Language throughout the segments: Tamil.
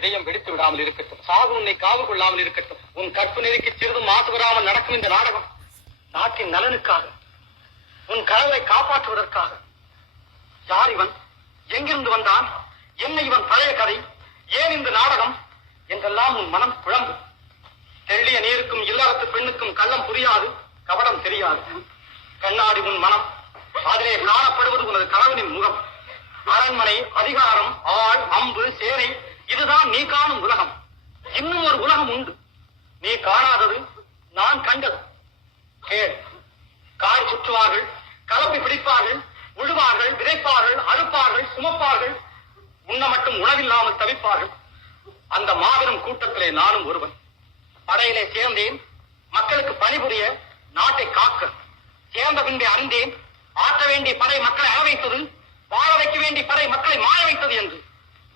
இதயம் வெடித்து விடாமல் இருக்கட்டும், சாவு உன்னை காவு கொள்ளாமல் இருக்கட்டும். உன் கற்பு நெறிக்கு சிறிதும் மாசு வராமல் நடக்கும் இந்த நாடகம் நாட்டின் நலனுக்காக, உன் கனவை காப்பாற்றுவதற்காக. யார் இவன்? எங்கிருந்து வந்தான்? என்ன இவன் பழைய கதை? ஏன் இந்த நாடகம் என்றெல்லாம் உன் மனம் குழம்பு. தெள்ளிய நீருக்கும் இல்லறத்து பெண்ணுக்கும் கள்ளம் புரியாது, கவடம் தெரியாது. கண்ணாடி உன் மனம், அதிலே காணப்படுவது உனது கணவனின் முகம். அரண்மனை, அதிகாரம், ஆள், அம்பு, சேனை, இதுதான் நீ காணும் உலகம். இன்னும் ஒரு உலகம் உண்டு, நீ காணாதது, நான் கண்டது. கேள். காய் சுற்றுவார்கள், கலப்பி பிடிப்பார்கள், உழுவார்கள், விதைப்பார்கள், அறுப்பார்கள், சுமப்பார்கள், உண்ண மட்டும் உணவில்லாமல் தவிப்பார்கள். அந்த மாபெரும் கூட்டத்திலே நானும் ஒருவன். படையிலே சேர்ந்தேன், மக்களுக்கு பணிபுரிய, நாட்டை காக்க. சேர்ந்த பின்பே அறிந்தேன், ஆற்ற வேண்டிய படை மக்களை அற வைத்தது, வாழ வைக்க வேண்டிய படை மக்களை மாற வைத்தது என்று.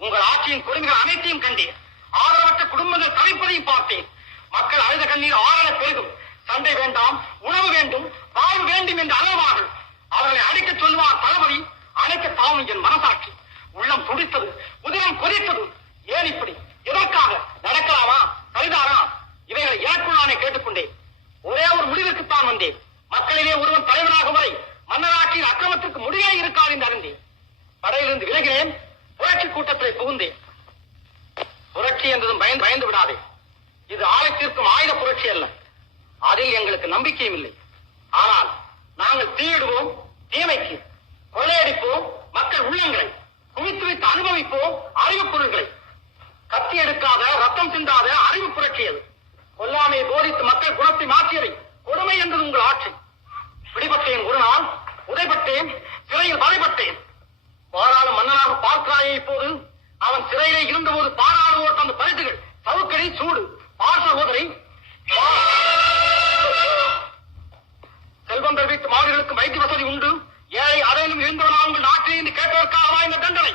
உங்கள் ஆட்சியின் கொடுமைகள் அனைத்தையும் கண்டேன். ஆதரவற்ற குடும்பங்கள் தவிப்பதையும் பார்த்தேன். மக்கள் அழுத கண்ணீர் ஆழ பெருகும். சண்டை வேண்டாம், உணவு வேண்டும், வாழ்வு வேண்டும் என்று அழுவார்கள். அவர்களை அடிக்க சொல்லுவார் தளபதி, அணைக்க தாவும் என் மனசாட்சி. உள்ளம் துடித்தது, உதிரம் கொதித்தது. ஏன் இப்படி? எதற்காக? நடக்கலாமா? சரிதானா? இவைகளை எனக்குள் நானே கேட்டுக்கொண்டேன். ஒரே ஒரு முடிவுக்குத்தான் வந்தேன். மக்களிலே ஒருவன் தலைவனாக வரை மன்னராட்சியின் அக்கிரமத்திற்கு முடிவே இருக்காது என்று அறிந்தேன். படையிலிருந்து விலகினேன், புரட்சி கூட்டத்திலே புகுந்தேன். புரட்சி என்றதும் பயந்து விடாதே. இது ஆழத்திற்கும் ஆயுத புரட்சி அல்ல. அதில் எங்களுக்கு நம்பிக்கையும் இல்லை. ஆனால் நாங்கள் தீயிடுவோம், தீமைக்கு கொள்ளையடிப்போம், மக்கள் உள்ளங்களை குவித்து வைத்து அனுபவிப்போம், அறிவு பொருள்களை. கத்தி எடுக்காத, ரத்தம் சிந்தாத அறிவு புரட்சி அது. கொல்லாமையை போதித்து மக்கள் குணத்தை மாற்றியதை கொடுமை என்றது உங்கள் ஆட்சி. பிடிபட்டேன் ஒரு நாள், உதைப்பட்டேன், சிறையில் வதைப்பட்டேன். பாராள மன்னனாக பார்க்கிறாயே இப்போது. அவன் சிறையிலே இருந்தபோது பாராளுவோர் தந்த பரிசுகள் சவுக்கடி, சூடு, பார் சகோதரி. செல்வந்தர் வீட்டு மாடுகளுக்கு வைத்திய வசதி உண்டு, ஏழை அறையிலும் இருந்தவனா உங்கள் நாட்டில் இருந்து கேட்டதற்காகவா இந்த தண்டனை?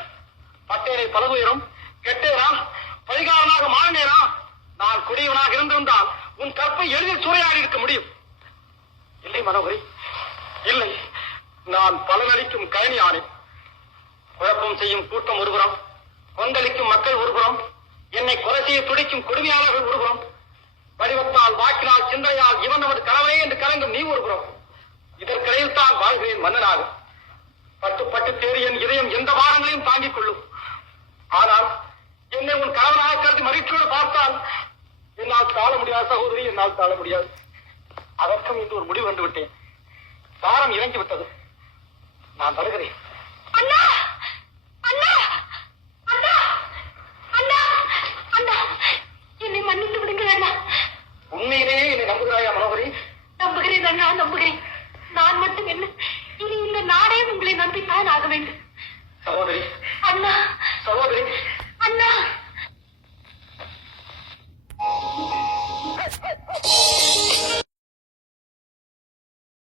பட்டேரை பலவுயரும், கெட்டேரா, பரிகாரனாக மாறினேரா? நான் குடியவனாக இருந்திருந்தால் உன் கற்பை எளிதில் சூறையாடி இருக்க முடியும். இல்லை மனோகரி, இல்லை. நான் பலனளிக்கும் கயனியானேன். குழப்பம் செய்யும் கூட்டம் ஒருபுறம், கொந்தளிக்கும் மக்கள் ஒருபுறம், என்னை கொலை செய்ய துடிக்கும் கொடுமையாளர்கள் ஒருபுறம், வடிவத்தால், வாக்கினால், சிந்தையால் இவன் நமது கணவனே என்று கலங்கும் நீ ஒருபுறம். இதற்கிடையில் தான் வாழ்கிறேன் மன்னனாக. பட்டு பட்டு தேறி என் இதயம் எந்த வாரங்களையும் தாங்கிக் கொள்ளும். ஆனால் என்னை உன் கணவனாக கருதி மகிழ்ச்சியோடு பார்த்தால் என்னால் தாழ முடியாது சகோதரி, என்னால் தாழ முடியாது. அதற்கும் இன்று ஒரு முடிவு வந்து விட்டேன். சாரம் இறங்கி விட்டது. நான் வருகிறேன். அண்ணா, அண்ணா, அண்ணா, அண்ணா, அண்ணா, என்னை மன்னித்து விடுங்கள் அண்ணா. உண்மையிலேயே என்னை நம்புகிறாயா மனோகரி? நம்புகிறேன் அண்ணா, நம்புகிறேன். நான் மட்டும் என்ன, இனி இந்த நாடே உங்களை நம்பித்தான் ஆக வேண்டும். சகோதரி, அண்ணா, சகோதரி,